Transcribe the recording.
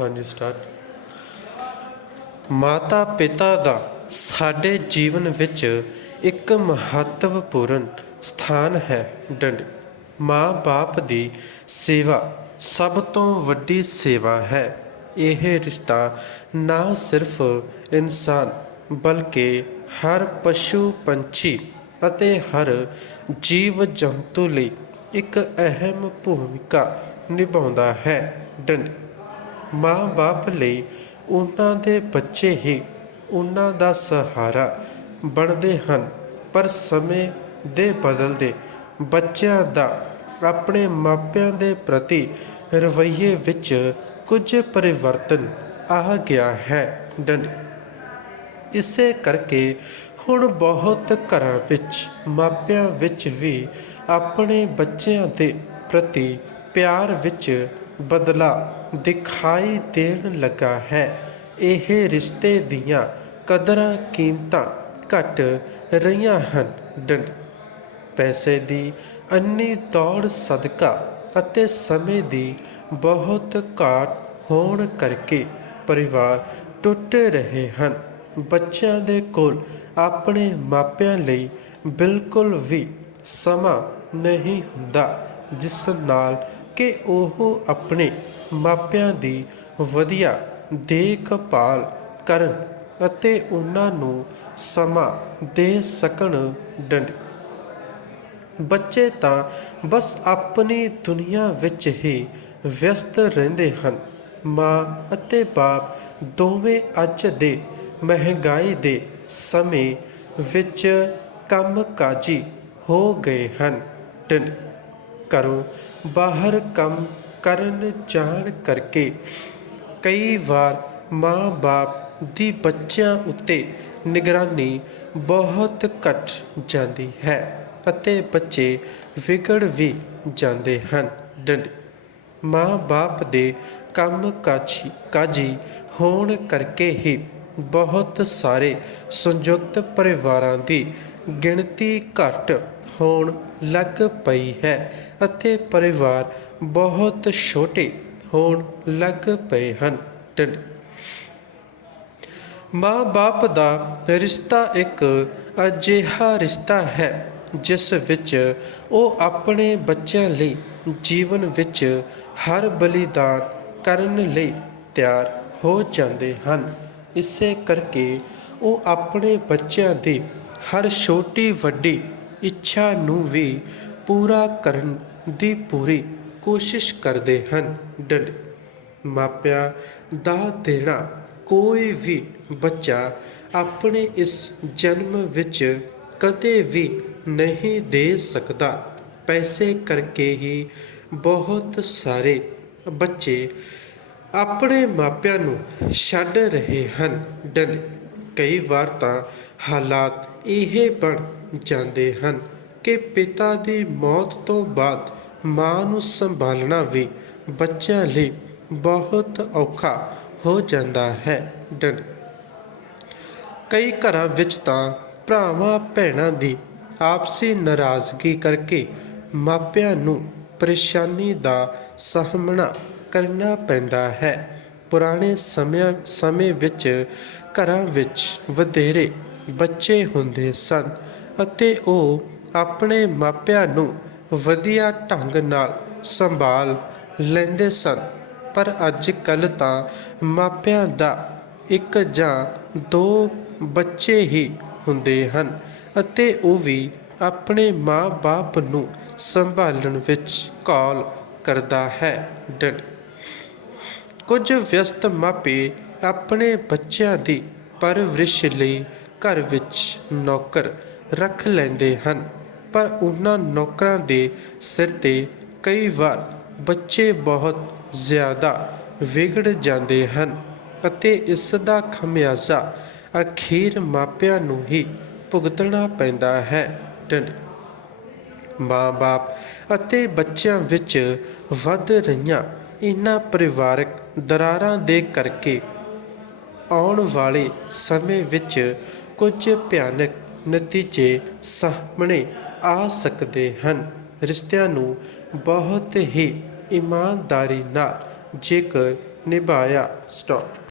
ਹਾਂਜੀ ਸਟਾਰਟ ਮਾਤਾ ਪਿਤਾ ਦਾ ਸਾਡੇ ਜੀਵਨ ਵਿੱਚ ਇੱਕ ਮਹੱਤਵਪੂਰਨ ਸਥਾਨ ਹੈ ਡੰਡ। ਮਾਂ-ਬਾਪ ਦੀ ਸੇਵਾ ਸਭ ਤੋਂ ਵੱਡੀ ਸੇਵਾ ਹੈ। ਇਹ ਰਿਸ਼ਤਾ ਨਾ ਸਿਰਫ ਇਨਸਾਨ ਬਲਕਿ ਹਰ ਪਸ਼ੂ, ਪੰਛੀ ਅਤੇ ਹਰ ਜੀਵ ਜੰਤੂ ਲਈ ਇੱਕ ਅਹਿਮ ਭੂਮਿਕਾ ਨਿਭਾਉਂਦਾ ਹੈ। ਡੰਡ ਮਾਂ-ਬਾਪ ਲਈ ਉਹਨਾਂ ਦੇ ਬੱਚੇ ਹੀ ਉਹਨਾਂ ਦਾ ਸਹਾਰਾ ਬਣਦੇ ਹਨ। ਪਰ ਸਮੇਂ ਦੇ ਬਦਲਦੇ ਬੱਚਿਆਂ ਦਾ ਆਪਣੇ ਮਾਪਿਆਂ ਦੇ ਪ੍ਰਤੀ ਰਵੱਈਏ ਵਿੱਚ ਕੁਝ ਪਰਿਵਰਤਨ ਆ ਗਿਆ ਹੈ। ਡੰਡ। ਇਸੇ ਕਰਕੇ ਹੁਣ ਬਹੁਤ ਘਰਾਂ ਵਿੱਚ, ਮਾਪਿਆਂ ਵਿੱਚ ਵੀ ਆਪਣੇ ਬੱਚਿਆਂ ਦੇ ਪ੍ਰਤੀ ਪਿਆਰ ਵਿੱਚ ਬਦਲਾ ਦਿਖਾਈ ਦੇਣ ਲੱਗਾ ਹੈ। ਇਹ ਰਿਸ਼ਤੇ ਦੀਆਂ ਕਦਰਾਂ ਕੀਮਤਾਂ ਘਟ ਰਹੀਆਂ ਹਨ। ਡੰਡ ਪੈਸੇ ਦੀ ਅੰਨੀ ਦੌੜ ਸਦਕਾ ਅਤੇ ਸਮੇਂ ਦੀ ਬਹੁਤ ਘਾਟ ਹੋਣ ਕਰਕੇ ਪਰਿਵਾਰ ਟੁੱਟ ਰਹੇ ਹਨ। ਬੱਚਿਆਂ ਦੇ ਕੋਲ ਆਪਣੇ ਮਾਪਿਆਂ ਲਈ ਬਿਲਕੁਲ ਵੀ ਸਮਾਂ ਨਹੀਂ ਹੁੰਦਾ, ਜਿਸ ਨਾਲ ਕਿ ਉਹ ਆਪਣੇ ਮਾਪਿਆਂ ਦੀ ਵਧੀਆ ਦੇਖਭਾਲ ਕਰਨ ਅਤੇ ਉਹਨਾਂ ਨੂੰ ਸਮਾਂ ਦੇ ਸਕਣ ਡੰਡ। ਬੱਚੇ ਤਾਂ ਬਸ ਆਪਣੀ ਦੁਨੀਆ ਵਿੱਚ ਹੀ ਵਿਅਸਤ ਰਹਿੰਦੇ ਹਨ। ਮਾਂ ਅਤੇ ਬਾਪ ਦੋਵੇਂ ਅੱਜ ਦੇ ਮਹਿੰਗਾਈ ਦੇ ਸਮੇਂ ਵਿੱਚ ਕੰਮਕਾਜੀ ਹੋ ਗਏ ਹਨ। ਟਿੰਡ ਘਰੋਂ ਬਾਹਰ ਕੰਮ ਕਰਨ ਜਾਣ ਕਰਕੇ। ਕਈ ਵਾਰ ਮਾਂ-ਬਾਪ ਦੀ ਬੱਚਿਆਂ ਉੱਤੇ ਨਿਗਰਾਨੀ ਬਹੁਤ ਘਟ ਜਾਂਦੀ ਹੈ ਅਤੇ ਬੱਚੇ ਵਿਗੜ ਵੀ ਜਾਂਦੇ ਹਨ। ਡੰਡ। ਮਾਂ-ਬਾਪ ਦੇ ਕੰਮ ਕਾਜੀ ਕਾਜੀ ਹੋਣ ਕਰਕੇ ਹੀ ਬਹੁਤ ਸਾਰੇ ਸੰਯੁਕਤ ਪਰਿਵਾਰਾਂ ਦੀ ਗਿਣਤੀ ਘਟ ਹੋਣ ਲੱਗ ਪਈ ਹੈ ਅਤੇ ਪਰਿਵਾਰ ਬਹੁਤ ਛੋਟੇ ਹੋਣ ਲੱਗ ਪਏ ਹਨ। ਡੰਡ ਮਾਂ-ਬਾਪ ਦਾ ਰਿਸ਼ਤਾ ਇੱਕ ਅਜਿਹਾ ਰਿਸ਼ਤਾ ਹੈ, ਜਿਸ ਵਿੱਚ ਉਹ ਆਪਣੇ ਬੱਚਿਆਂ ਲਈ ਜੀਵਨ ਵਿੱਚ ਹਰ ਬਲੀਦਾਨ ਕਰਨ ਲਈ ਤਿਆਰ ਹੋ ਜਾਂਦੇ ਹਨ। ਇਸੇ ਕਰਕੇ ਉਹ ਆਪਣੇ ਬੱਚਿਆਂ ਦੀ ਹਰ ਛੋਟੀ ਵੱਡੀ ਇੱਛਾ ਨੂੰ ਵੀ ਪੂਰਾ ਕਰਨ ਦੀ ਪੂਰੀ ਕੋਸ਼ਿਸ਼ ਕਰਦੇ ਹਨ। ਡੰਡ ਮਾਪਿਆਂ ਦਾ ਦੇਣਾ ਕੋਈ ਵੀ ਬੱਚਾ ਆਪਣੇ ਇਸ ਜਨਮ ਵਿੱਚ ਕਦੇ ਵੀ ਨਹੀਂ ਦੇ ਸਕਦਾ। ਪੈਸੇ ਕਰਕੇ ਹੀ ਬਹੁਤ ਸਾਰੇ ਬੱਚੇ ਆਪਣੇ ਮਾਪਿਆਂ ਨੂੰ ਛੱਡ ਰਹੇ ਹਨ। ਡਨ ਕਈ ਵਾਰ ਤਾਂ ਹਾਲਾਤ ਇਹ ਬਣ ਜਾਂਦੇ ਹਨ ਕਿ ਪਿਤਾ ਦੀ ਮੌਤ ਤੋਂ ਬਾਅਦ ਮਾਂ ਨੂੰ ਸੰਭਾਲਣਾ ਵੀ ਬੱਚਿਆਂ ਲਈ ਬਹੁਤ ਔਖਾ ਹੋ ਜਾਂਦਾ ਹੈ। ਡੰਡ। ਕਈ ਘਰਾਂ ਵਿੱਚ ਤਾਂ ਭਰਾਵਾਂ ਭੈਣਾਂ ਦੀ ਆਪਸੀ ਨਾਰਾਜ਼ਗੀ ਕਰਕੇ ਮਾਪਿਆਂ ਨੂੰ ਪਰੇਸ਼ਾਨੀ ਦਾ ਸਾਹਮਣਾ ਕਰਨਾ ਪੈਂਦਾ ਹੈ। ਪੁਰਾਣੇ ਸਮਿਆਂ, ਸਮੇਂ ਵਿੱਚ, ਘਰਾਂ ਵਿੱਚ ਵਧੇਰੇ ਬੱਚੇ ਹੁੰਦੇ ਸਨ ਅਤੇ ਉਹ ਆਪਣੇ ਮਾਪਿਆਂ ਨੂੰ ਵਧੀਆ ਢੰਗ ਨਾਲ ਸੰਭਾਲ ਲੈਂਦੇ ਸਨ। ਪਰ ਅੱਜ ਕੱਲ ਤਾਂ ਮਾਪਿਆਂ ਦਾ ਇੱਕ ਜਾਂ ਦੋ ਬੱਚੇ ਹੀ ਹੁੰਦੇ ਹਨ ਅਤੇ ਉਹ ਵੀ ਆਪਣੇ ਮਾਂ-ਬਾਪ ਨੂੰ ਸੰਭਾਲਣ ਵਿੱਚ ਕਾਲ ਕਰਦਾ ਹੈ। ਡੰਡ ਕੁਝ ਵਿਅਸਤ ਮਾਪੇ ਆਪਣੇ ਬੱਚਿਆਂ ਦੀ ਪਰਵਰਿਸ਼ ਲਈ ਘਰ ਵਿੱਚ ਨੌਕਰ ਰੱਖ ਲੈਂਦੇ ਹਨ। ਪਰ ਉਹਨਾਂ ਨੌਕਰਾਂ ਦੇ ਸਿਰ ਤੇ ਕਈ ਵਾਰ ਬੱਚੇ ਬਹੁਤ ਜ਼ਿਆਦਾ ਵਿਗੜ ਜਾਂਦੇ ਹਨ ਅਤੇ ਇਸ ਦਾ ਖਮਿਆਜ਼ਾ ਅਖੀਰ ਮਾਪਿਆਂ ਨੂੰ ਹੀ ਭੁਗਤਣਾ ਪੈਂਦਾ ਹੈ। ਡੰਡ ਮਾਂ-ਬਾਪ ਅਤੇ ਬੱਚਿਆਂ ਵਿੱਚ ਵੱਧ ਰਹੀਆਂ ਇਹਨਾਂ ਪਰਿਵਾਰਕ ਦਰਾਰਾਂ ਦੇ ਕਰਕੇ ਆਉਣ ਵਾਲੇ ਸਮੇਂ ਵਿੱਚ ਕੁਝ ਭਿਆਨਕ ਨਤੀਜੇ ਸਾਹਮਣੇ ਆ ਸਕਦੇ ਹਨ। ਰਿਸ਼ਤਿਆਂ ਨੂੰ ਬਹੁਤ ਹੀ ਇਮਾਨਦਾਰੀ ਨਾਲ ਜੇਕਰ ਨਿਭਾਇਆ। ਸਟਾਪ।